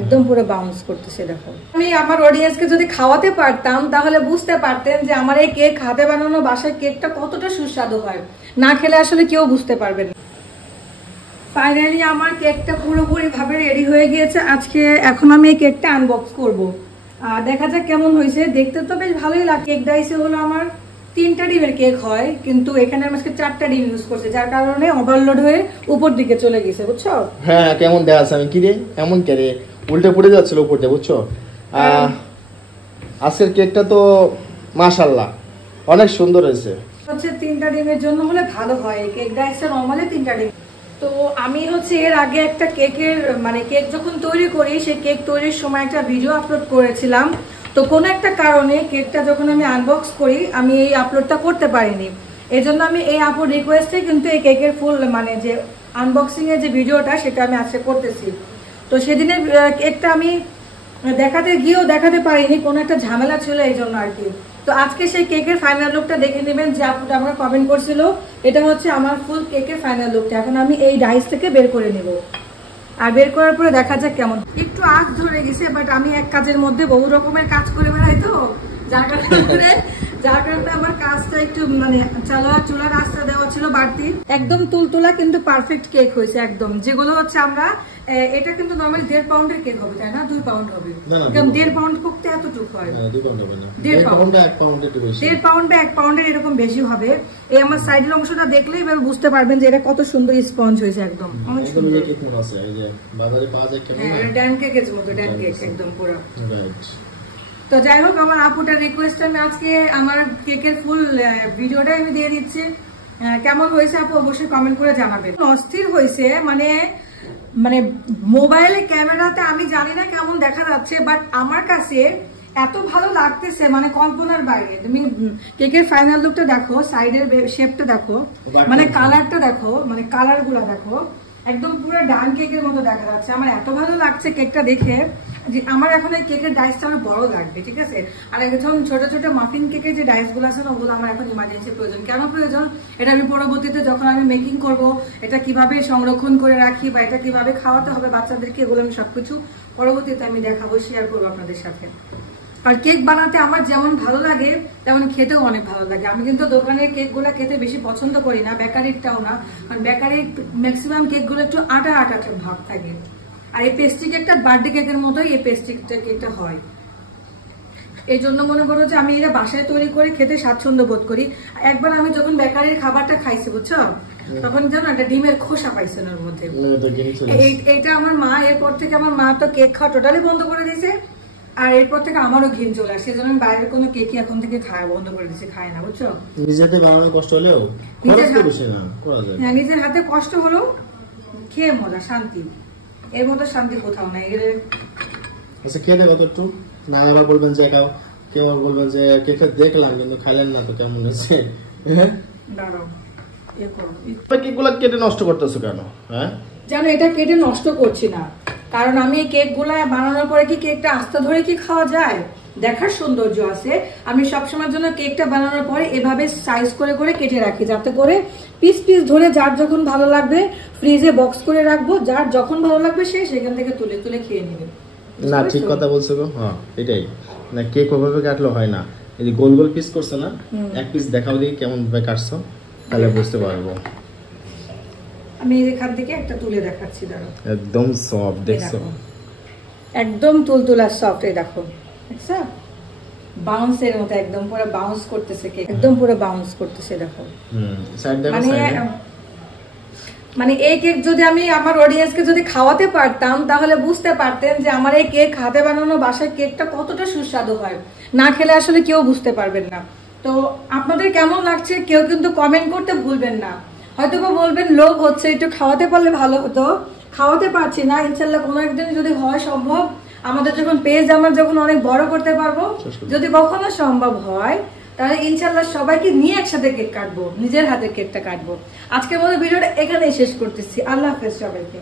একদম পুরো বাউন্স করতেছে দেখো। আমি আমার অডিয়েন্সকে যদি খাওয়াতে পারতাম তাহলে বুঝতে পারতেন যে আমার এই কেক হাতে বানানো বাসার কেকটা কতটা সুস্বাদু হয়। না খেলে আসলে কেউ বুঝতে পারবেন না। ফাইনালি আমার কেকটা পুরোপুরি ভাবে রেডি হয়ে গিয়েছে। আজকে এখন আমি এই কেকটা আনবক্স করব। দেখা যাক কেমন হয়েছে। দেখতে তো বেশ ভালোই লাগে। কেক ডাইসে হলো আমার 3টা ডিমের কেক হয়, কিন্তু এখানে আমি আজকে 4টা ডিম ইউজ করছি, যার কারণে ওভারলোড হয়ে উপর দিকে চলে গেছে, বুঝছো? হ্যাঁ, কেমন দেখাচ্ছে আমি কি রে এমন করে উল্টে পড়ে যাচ্ছিল উপর দিয়ে, বুঝছো? আজকের কেকটা তো মাশাআল্লাহ অনেক সুন্দর হয়েছে। হচ্ছে 3টা ডিমের জন্য হলে ভালো হয়। কেক ডাইসে নরমালি 3টা ডিম। তো আমি হচ্ছে এর আগে একটা কেকের কেক যখন তৈরি করি সেই কেক তৈরির সময় একটা ভিডিও আপলোড করেছিলাম। তো কোনো একটা কারণে কেকটা যখন আমি আনবক্স করি আমি এই আপলোডটা করতে পারিনি। এজন্য আমি এই আপুর রিকোয়েস্টে কিন্তু এই কেকের ফুল যে আনবক্সিং এর যে ভিডিওটা সেটা আমি আজকে করতেছি। তো সেদিনের কেকটা আমি দেখাতে গিয়েও দেখাতে পারিনি, কোনো একটা ঝামেলা ছিল এই জন্য আর কি। তো আজকে সেই কেকের ফাইনাল লুকটা দেখে নেবেন। যে আপুটা আমরা কমেন্ট করছিল, এটা হচ্ছে আমার ফুল কেকের ফাইনাল লুকটা। এখন আমি এই ডাইস থেকে বের করে নেব, আর বের করার পরে দেখা যাক কেমন। একটু আগ ধরে গেছে, বাট আমি এক কাজের মধ্যে বহু রকমের কাজ করে বেড়াই, তো যার কারণে আমার কাজটা একটু চুলার আস্তে দেওয়া ছিল বাড়তি। একদম তুলতুলা কিন্তু পারফেক্ট কেক হয়েছে একদম। যেগুলো হচ্ছে আমরা এটা কিন্তু নরমালি 1.5 পাউন্ডের কেক হবে, তাই না? 2 পাউন্ড হবে, কারণ 1.5 পাউন্ড করতে এতটুকু হয়। 1.5 পাউন্ড বা 1 পাউন্ডের এরকম বেশি হবে। এই আমার সাইডের অংশটা দেখলেই এবার বুঝতে পারবেন যে এটা কত সুন্দর স্পঞ্জ হয়েছে একদম। অনেক সুন্দর। ড্যান কেকের মতো, ড্যান কেক একদম পুরো। তো যাই হোক, আমার আপুটার রিকোয়েস্ট আমি আজকে আমার কেকের ফুল ভিডিওটা আমি দিয়ে দিচ্ছি। কেমন হয়েছে আপু অবশ্যই কমেন্ট করে জানাবেন। অস্থির হয়েছে, মানে মোবাইলে ক্যামেরাতে আমি জানি না কেমন দেখা যাচ্ছে, বাট আমার কাছে এত ভালো লাগতেছে, কল্পনার বাইরে। তুমি কেকের ফাইনাল লুকটা দেখো, সাইডের শেপটা দেখো, কালারটা দেখো, কালার গুলা দেখো, একদম পুরো ডান কেকের মতো দেখা যাচ্ছে। আমার এত ভালো লাগছে কেকটা দেখে যে আমার এখন এই কেকের ডাইসটা আমার বড় লাগবে, ঠিক আছে? আর এখন ছোট ছোট মাফিন কেকের যে ডাইস গুলো আছে না, ওগুলো আমার এখন ইমার্জেন্সি প্রয়োজন। কেন প্রয়োজন? এটা আমি পরবর্তীতে যখন আমি মেকিং করব, এটা কিভাবে সংরক্ষণ করে রাখি বা এটা কিভাবে খাওয়াতে হবে বাচ্চাদেরকে, এগুলো আমি সবকিছু পরবর্তীতে আমি দেখাবো, শেয়ার করবো আপনাদের সাথে। আর কেক বানাতে আমার যেমন ভালো লাগে তেমন খেতেও অনেক ভালো লাগে। আমি কিন্তু দোকানের কেক গুলা খেতে বেশি পছন্দ করি না, বেকারিটাও না, কারণ বেকারির ম্যাক্সিমাম কেক গুলো একটু আটা আটা ভাব থাকে। আর এই পেস্ট্রি কেকটা বার্থডে কেকের মতোই এই পেস্ট্রি কেকটা হয়। এই জন্য মনে করো যে আমি এটা বাসায় তৈরি করে খেতে স্বাচ্ছন্দ্য বোধ করি। একবার আমি যখন বেকারির খাবারটা খাইছি, বুঝছো, তখন যেন একটা ডিমের খোসা পাইছেন ওর মধ্যে। এইটা আমার মা, এরপর থেকে আমার মা তো কেক খাওয়া টোটালি বন্ধ করে দিয়েছে। আর এরপর থেকে আমারও ঘিন চলে আসে, সেজন্য আমি বাইরের কোনো কেকই এখন থেকে খাওয়া বন্ধ করে দিচ্ছি, খাই না, বুঝছো? নিজেতে বানানো কষ্ট হলেও নিজের হাতে কষ্ট হলেও খেয়ে মজা, শান্তি। এর মতো শান্তি কোথাও নাই। আচ্ছা, খেয়ে দেখো তো একটু, না আবার বলবেন যে কেউ বলবেন যে কেকটা দেখলাম কিন্তু খাইলেন না, তো কেমন হয়েছে? দাঁড়াও, কেকগুলো কেটে নষ্ট করতেছো কেন? হ্যাঁ, জানো এটা কেটে নষ্ট করছি না, কারণ আমি কেক গুলা বানানোর পরে কি কেকটা আস্তে ধরে কি খাওয়া যায়? দেখার সৌন্দর্য আছে। আমি সবসময়ের জন্য কেকটা বানানোর পরে এভাবে সাইজ করে করে কেটে রাখি, যাতে করে পিস পিস ধরে যার যখন ভালো লাগবে ফ্রিজে বক্স করে রাখবো, যার যখন ভালো লাগবে সে সেখান থেকে তুলে তুলে খেয়ে নেবে। না, ঠিক কথা বলছো গো। হ্যাঁ, এটাই না, কেক ওভাবে কাটলো হয় না। এই যে গোল গোল পিস করছো না, এক পিস দেখাও দেখি কেমন ভাবে কাটছো, তাহলে বুঝতে পারবো। আমি এখান থেকে একটা তুলে দেখাচ্ছি, দাঁড়াও। একদম সফট, দেখছো? একদম তুলতুলা সফট। এই দেখো, দেখছো? বাউন্সের মতো একদম পুরো বাউন্স করতেছে কেক, একদম পুরো বাউন্স করতেছে, দেখো। সাইড দেখো, এই কেক যদি আমি আমার অডিয়েন্সকে যদি খাওয়াতে পারতাম তাহলে বুঝতে পারতেন যে আমার এই কেক হাতে বানানো বাসার কেকটা কতটা সুস্বাদু হয়। না খেলে আসলে কেউ বুঝতে পারবেন না। তো আপনাদের কেমন লাগছে কেউ কিন্তু কমেন্ট করতে ভুলবেন না। হয়তো বলবেন লোভ হচ্ছে, একটু খাওয়াতে পারলে ভালো হতো, খাওয়াতে পারছি না। ইনশাল্লাহ কোনো একদিন যদি হয় সম্ভব, আমাদের যখন পেজ আমার যখন অনেক বড় করতে পারবো, যদি কখনো সম্ভব হয়, তাহলে ইনশাল্লাহ সবাইকে নিয়ে একসাথে কেক কাটবো, নিজের হাতে কেকটা কাটবো। আজকের মতো ভিডিওটা এখানেই শেষ করতেছি। আল্লাহ হাফেজ সবাইকে।